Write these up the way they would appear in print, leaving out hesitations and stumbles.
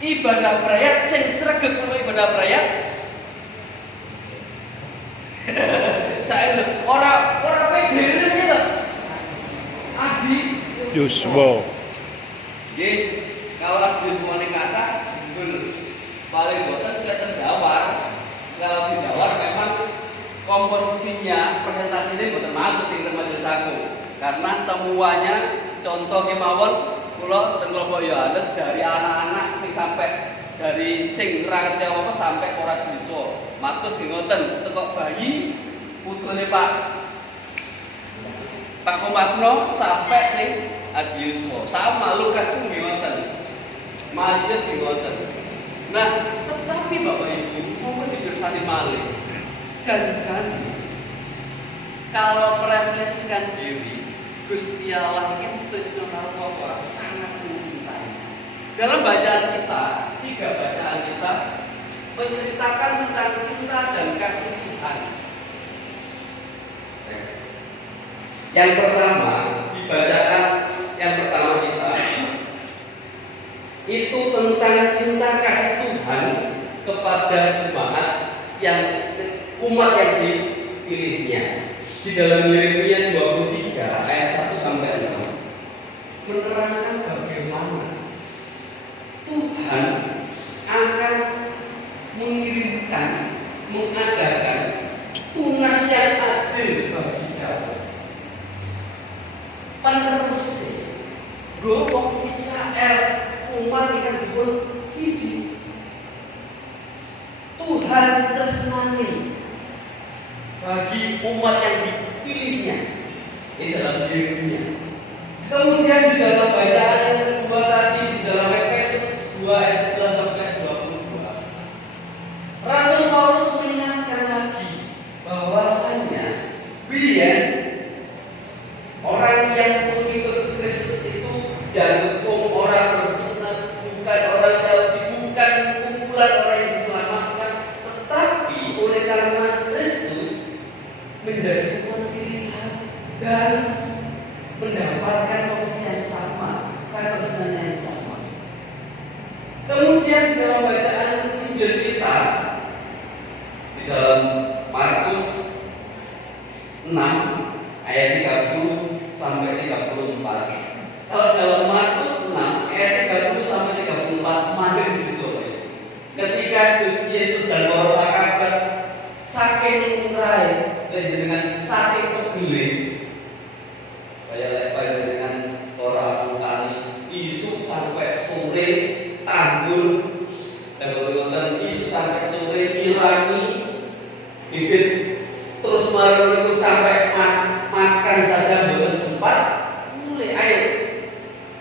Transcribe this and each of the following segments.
ibadah prayat sing sregep karo ibadah prayat. Saya ora pede iki lho. Adi Yuswa. Nggih, kalau Adi Yuswa ning kata paling boten kelihatan dawar. Kalau di dawar memang komposisinya, presentasinya boten masuk sing termasuk aku. Karena semuanya contoh kemawon kula ten kelompok Yohanes dari anak-anak sing sampai dari sing ora ngerti apa sampai ora bisa. Matus nggih ngoten, teko bayi putrane Pak Komasno sampai sing Adiuswa. Sama Lukas pun nggih ngoten. Matius nggih ngoten. Nah, tetapi Bapak Ibu mau dipirsani malih. Jan-jan kalau merefleksikan diri, Gusti Allah ini personal apa sangat mencintai. Dalam bacaan kita, 3 bacaan kita menceritakan tentang cinta dan kasih Tuhan. Yang pertama, dibacakan yang pertama kita itu tentang cinta kasih Tuhan kepada jemaat yang umat yang dipilihnya. Di dalam Yeremia 23 ayat 1 sampai 6 menerangkan bagaimana Tuhan akan mengirimkan, mengadakan tunas yang adil bagi kita. Penerus wong Israel umat yang dipun Fiji. Tuhan tresnani bagi umat yang dipilihnya. Ini dalam dirinya. Kemudian di dalam bacaan yang kedua tadi di dalam Efesus 2 ayat 11 sampai 22, Rasul Paulus mengingatkan lagi bahwasanya biar orang yang mengikut Kristus itu dan hukum orang bersunat, bukan orang Yahudi, bukan kumpulan orang yang diselamatkan, tetapi oleh karena Kristus menjadi umat pilihan dan mendapatkan posisi yang sama, keperluan yang sama. Kemudian di dalam bacaan Injil kita di dalam Markus 6 ayat 30 sampai 34. Kalau dalam Markus 6 ayat 30 sampai 34 mandek di situ. Ketika Gusti Yesus dan para sahabat saking murahe dengan saking pegele kaya dengan para kali isu sampai sore tanggul dan wonten isu sampai sore ngilangi bibit terus mari itu sampai makan saja belum sempat mulai ayo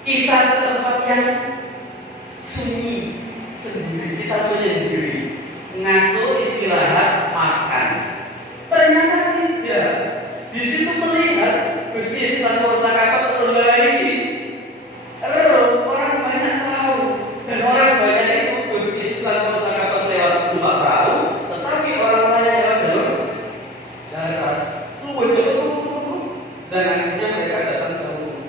kita ke tempat yang sunyi sendiri, kita menyendiri ngasuh istirahat makan. Ternyata tidak. Di situ melihat Gusti Yesus dan para sahabat berlari. Orang banyak tahu dan orang banyak itu Gusti Yesus dan para sahabat lewat rumah perahu, tetapi orang banyak lewat jalur darat. Dan akhirnya mereka datang ke rumah.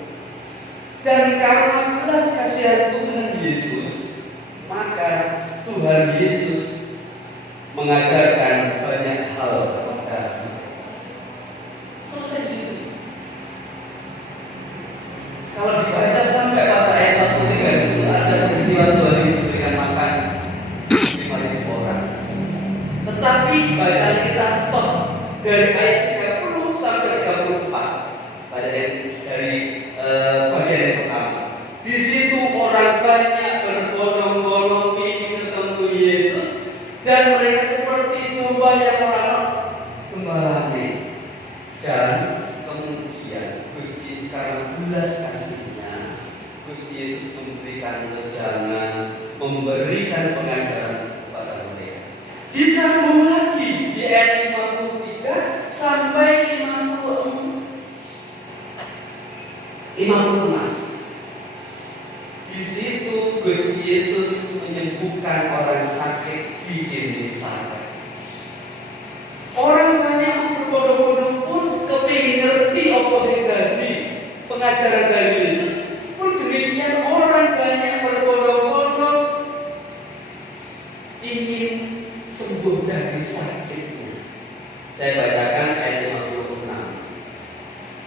Dan karena belas kasihan Tuhan Yesus, maka Tuhan Yesus mengajarkan banyak hal kepada kita. Selesai di situ. Kalau dibaca sampai pada ayat 43 di situ ada peristiwa Tuhan Yesus berikan makan 5.000 orang. Tetapi bacaan kita stop dari ayat 30 sampai 34. Bacaan dari bagian yang pertama. Di situ orang banyak berbondong-bondong ingin ketemu Yesus dan mereka seperti domba yang merawat gembalanya. Dan kemudian Gusti Yesus karena belas kasihnya, Gusti Yesus memberikan wejangan, memberikan pengajaran kepada mereka. Disambung lagi di ayat 53 sampai 56. Di situ Gusti Yesus menyembuhkan orang sakit di Genesaret. Orang banyak berbondong-bondong pun kepingin ngerti apa sing dadi pengajaran dari Yesus. Pun demikian orang banyak berbondong-bondong sakitnya. Saya bacakan ayat 56.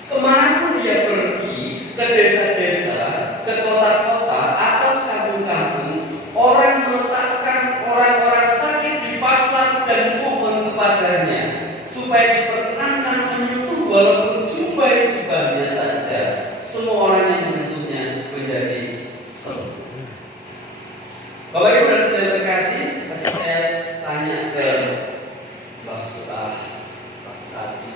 Kemanapun dia pergi, ke desa-desa, ke kota-kota, atau kampung-kampung, orang meletakkan orang-orang sakit di pasar dan mohon kepadanya supaya diperkenankan menyentuh walaupun jubah-jubahnya saja. Semua orang yang menyentuhnya menjadi sembuh. Bapak Ibu dan Saudara terkasih, tadi saya tanya ke Mbak Saji,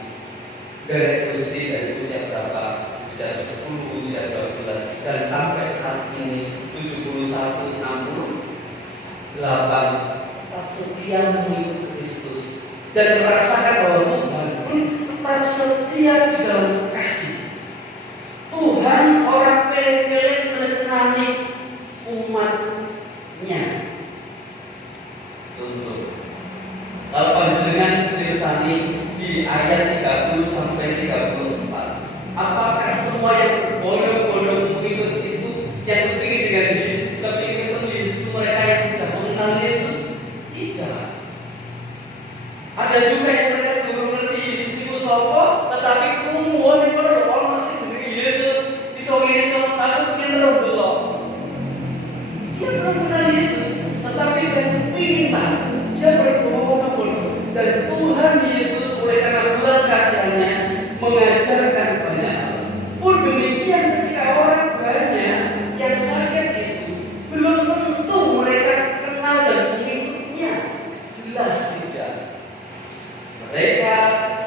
dari Gusti dari usia berapa? Usia 10, usia 12, dan sampai saat ini 71, 68, tetap setia mengikut Kristus dan merasakan bahwa Tuhan pun tetap setia di dalam kasih. Tuhan orang pilih-pilih menesenani umatnya. Contoh, kalau panjenengan tulisani di ayat 30 sampai 34, apakah semua yang berbondong-bondong mengikut itu yang kepingin dengan Yesus, kepingin ketemu Yesus itu mereka yang tidak mengenal Yesus? Tidak. Ada juga yang mereka dulu ngerti Yesus itu sapa, tetapi kumuan itu orang masih demi Yesus, Yesus aku bikin terus dulu. Dia belum kenal Yesus, tetapi dia ingin tahu. Dia berbohong-bohong, dan Tuhan Yesus oleh karena belas kasihannya mengajarkan banyak hal. Pun demikian ketika orang banyak yang sakit itu belum tentu mereka kenal dan mengikutnya. Jelas tidak. Mereka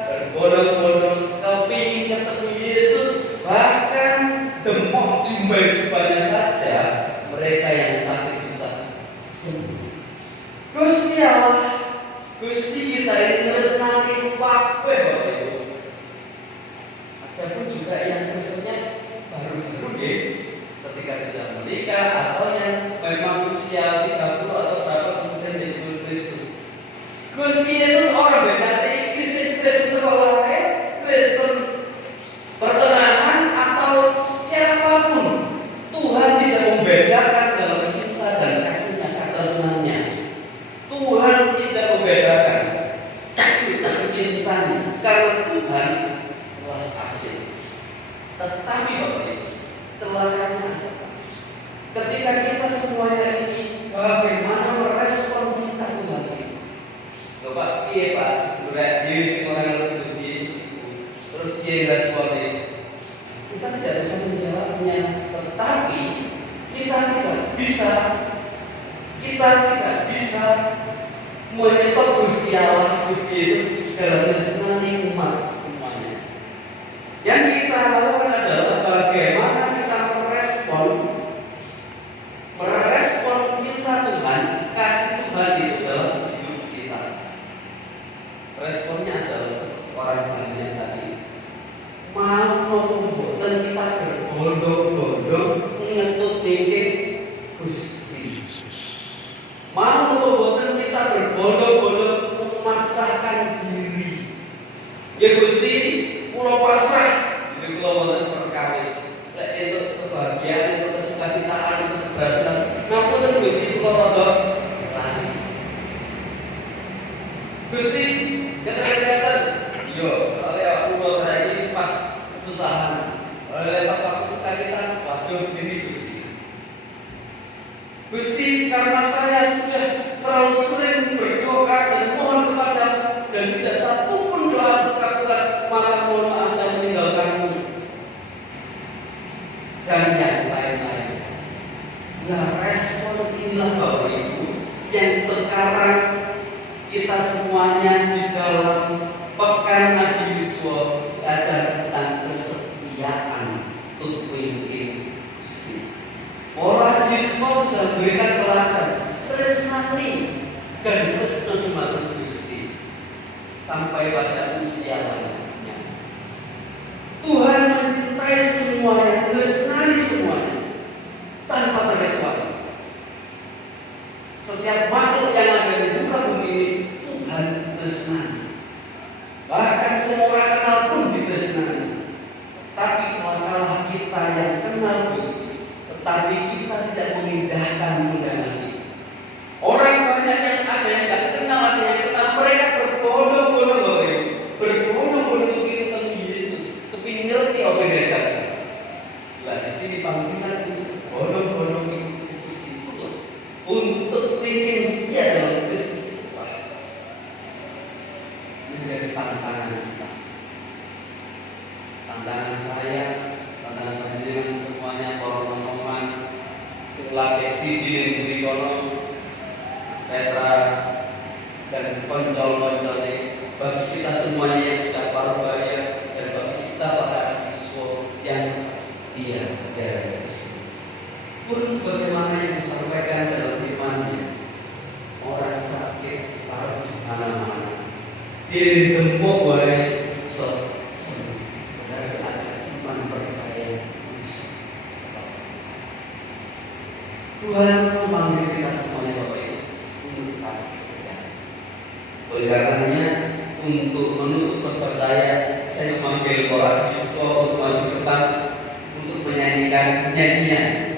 berbondong-bondong kepingin ketemu Yesus, bahkan demok jubah-jubahnya saja mereka yang sakit bisa sembuh. Gusti Allah, Gusti kita ini tresnani kabeh Bapak Ibu. Ada pun juga yang terusnya baru-baru nggih, ketika sudah menikah atau yang memang usia 30 atau berapa kemudian jadi Kristus. Gusti Yesus orang berarti Kristen orang Kristen pertengahan atau siapapun, Tuhan tidak membedakan dalam cinta dan kasihnya, ketresnannya. Tuhan tidak membedakan cintanya, karena Tuhan belas kasih. Tetapi Bapak Ibu, celakanya ketika kita semuanya ini bagaimana merespon cinta Tuhan ini? Bapak, iya Pak, sebenarnya diri semua yang terus Yesus itu, terus dia responnya, kita tidak bisa menjawabnya. Tetapi kita tidak bisa menyetop Gusti Allah, Gusti Yesus dalam menesenani umat semuanya. Yang kita lakukan adalah bagaimana kita merespon cinta Tuhan, kasih Tuhan itu dalam hidup kita. Responnya adalah seperti orang banyak tadi, mau membuat kita berbondong-bondong mengetut tinggi Gusti. Mau membuat kita berbondong-bondong memasrahkan diri. Ya Gusti, pulau pasrah, jadi pulau wonten perkawis. Itu kebahagiaan, itu kesukacitaan, itu keberhasilan. Ngapunten Gusti, pulau rada lali. Gusti, kata-kata, yo, oleh aku pulau ini pas kesusahan, oleh pas aku sukacita, waduh ini Gusti. Gusti, karena saya sudah terlalu sering berdoa dan mohon kepadamu dan tidak satu pun doa terkabulkan, maka mohon maaf saya meninggalkanmu dan yang lain-lain. Nah, respon inilah Bapak Ibu yang sekarang kita semuanya di dalam pekan Adi Yuswa belajar tentang kesetiaan tutup-tutup Gusti. Orang Yesus sudah memberikan teladan tresnani dan tresnani mateng Gusti sampai pada usia lanjutnya. Tuhan mencintai semuanya, tresnani semuanya tanpa terkecuali. Setiap makhluk yang ada di muka bumi ini Tuhan tresnani. Bahkan semua orang kenal pun ditresnani. Tapi kalau kita yang kenal Gusti, tetapi kita tidak mengindahkan undangan ini. Orang banyak yang ada yang tidak kenal, ada yang kenal, mereka latih siji ning buri kono Petra dan koncol-koncolnya bagi kita semuanya yang tidak parubaya dan bagi kita para siswa yang dari Kristus. Pun sebagaimana yang disampaikan dalam firman-Nya, orang sakit taruh di mana-mana, diri gempok wae iso sembuh. Berarti ada iman percaya khusus. Tuhan memanggil kita semuanya Bapak Ibu untuk taat setia. Oleh karenanya, untuk menutup khotbah saya memanggil para siswa untuk maju ke depan untuk menyanyikan nyanyian